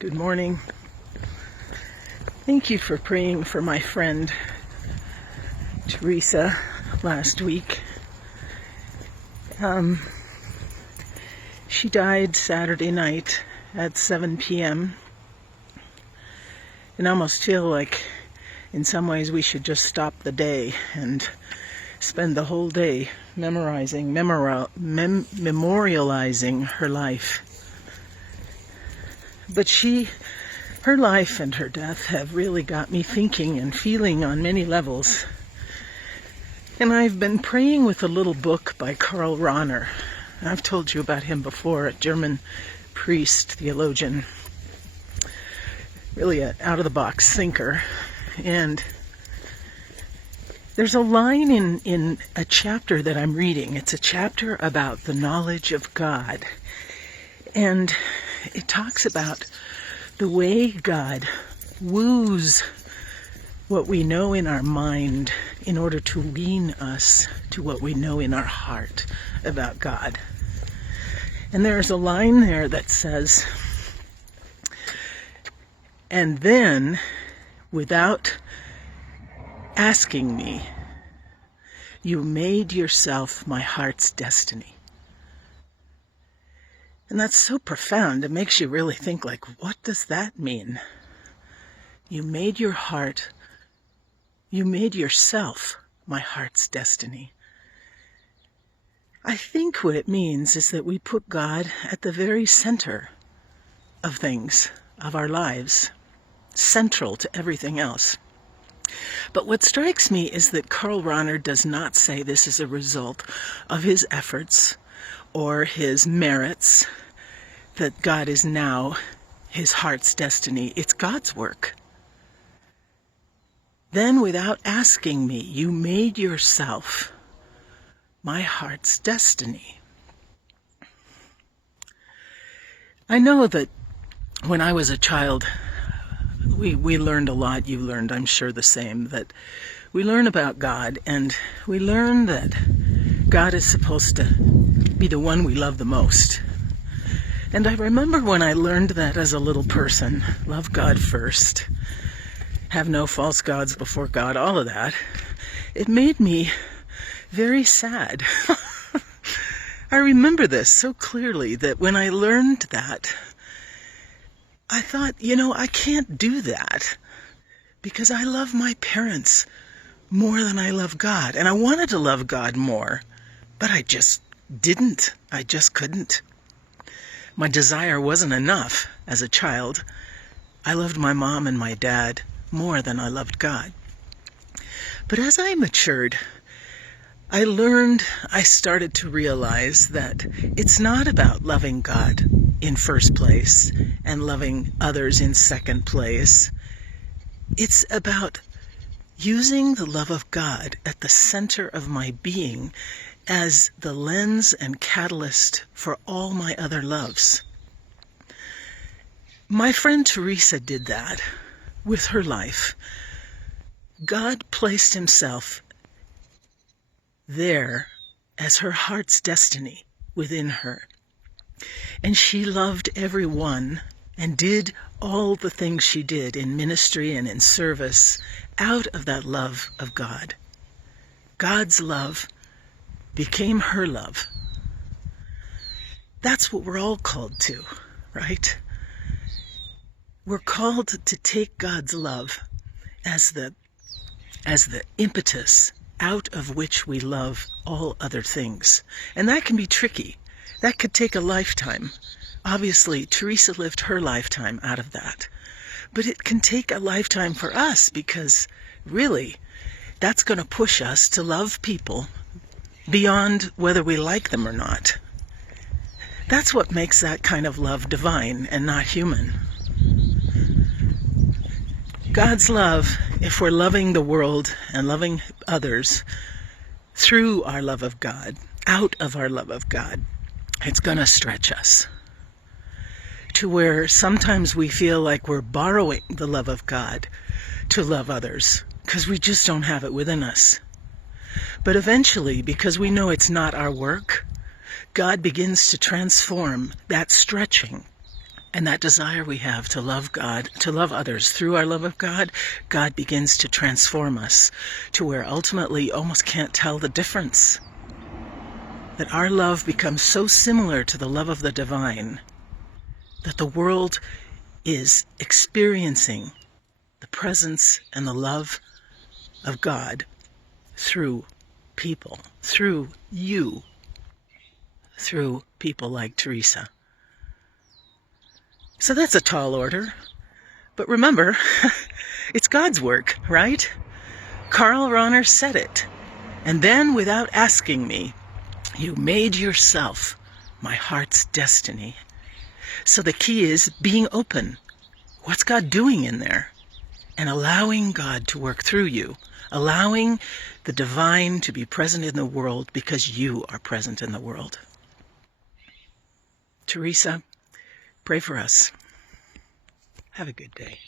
Good morning. Thank you for praying for my friend Teresa last week. She died Saturday night at 7 p.m. And I almost feel like in some ways we should just stop the day and spend the whole day memorializing her life. But her life and her death have really got me thinking and feeling on many levels. And I've been praying with a little book by Karl Rahner. I've told you about him before, a German priest, theologian, really an out-of-the-box thinker. And there's a line in a chapter that I'm reading. It's a chapter about the knowledge of God. And it talks about the way God woos what we know in our mind in order to lean us to what we know in our heart about God. And there's a line there that says, "And then, without asking me, you made yourself my heart's destiny." And that's so profound. It makes you really think, like, what does that mean? You made yourself my heart's destiny. I think what it means is that we put God at the very center of things, of our lives, central to everything else. But what strikes me is that Karl Rahner does not say this is a result of his efforts or his merits, that God is now his heart's destiny. It's God's work. Then, without asking me, you made yourself my heart's destiny. I know that when I was a child, we learned a lot. You learned, I'm sure, the same, that we learn about God, and we learn that God is supposed to be the one we love the most. And I remember when I learned that as a little person, love God first, have no false gods before God, all of that, it made me very sad. I remember this so clearly, that when I learned that, I thought, I can't do that because I love my parents more than I love God. And I wanted to love God more, but I just didn't. I just couldn't. My desire wasn't enough as a child. I loved my mom and my dad more than I loved God. But as I matured, I started to realize that it's not about loving God in first place and loving others in second place. It's about using the love of God at the center of my being as the lens and catalyst for all my other loves. My friend Teresa did that with her life. God placed himself there as her heart's destiny within her. And she loved everyone and did all the things she did in ministry and in service out of that love of God. God's love became her love. That's what we're all called to, right? We're called to take God's love as the impetus out of which we love all other things. And that can be tricky. That could take a lifetime. Obviously, Teresa lived her lifetime out of that. But it can take a lifetime for us, because really, that's going to push us to love people beyond whether we like them or not. That's what makes that kind of love divine and not human. God's love, if we're loving the world and loving others through our love of God, out of our love of God, it's going to stretch us to where sometimes we feel like we're borrowing the love of God to love others because we just don't have it within us. But eventually, because we know it's not our work, God begins to transform that stretching And that desire we have to love God, to love others through our love of God, God begins to transform us to where ultimately you almost can't tell the difference. That our love becomes so similar to the love of the divine that the world is experiencing the presence and the love of God through people, through you, through people like Teresa. So that's a tall order. But remember, it's God's work, right? Karl Rahner said it. And then, without asking me, you made yourself my heart's destiny. So the key is being open. What's God doing in there? And allowing God to work through you. Allowing the divine to be present in the world because you are present in the world. Teresa, pray for us. Have a good day.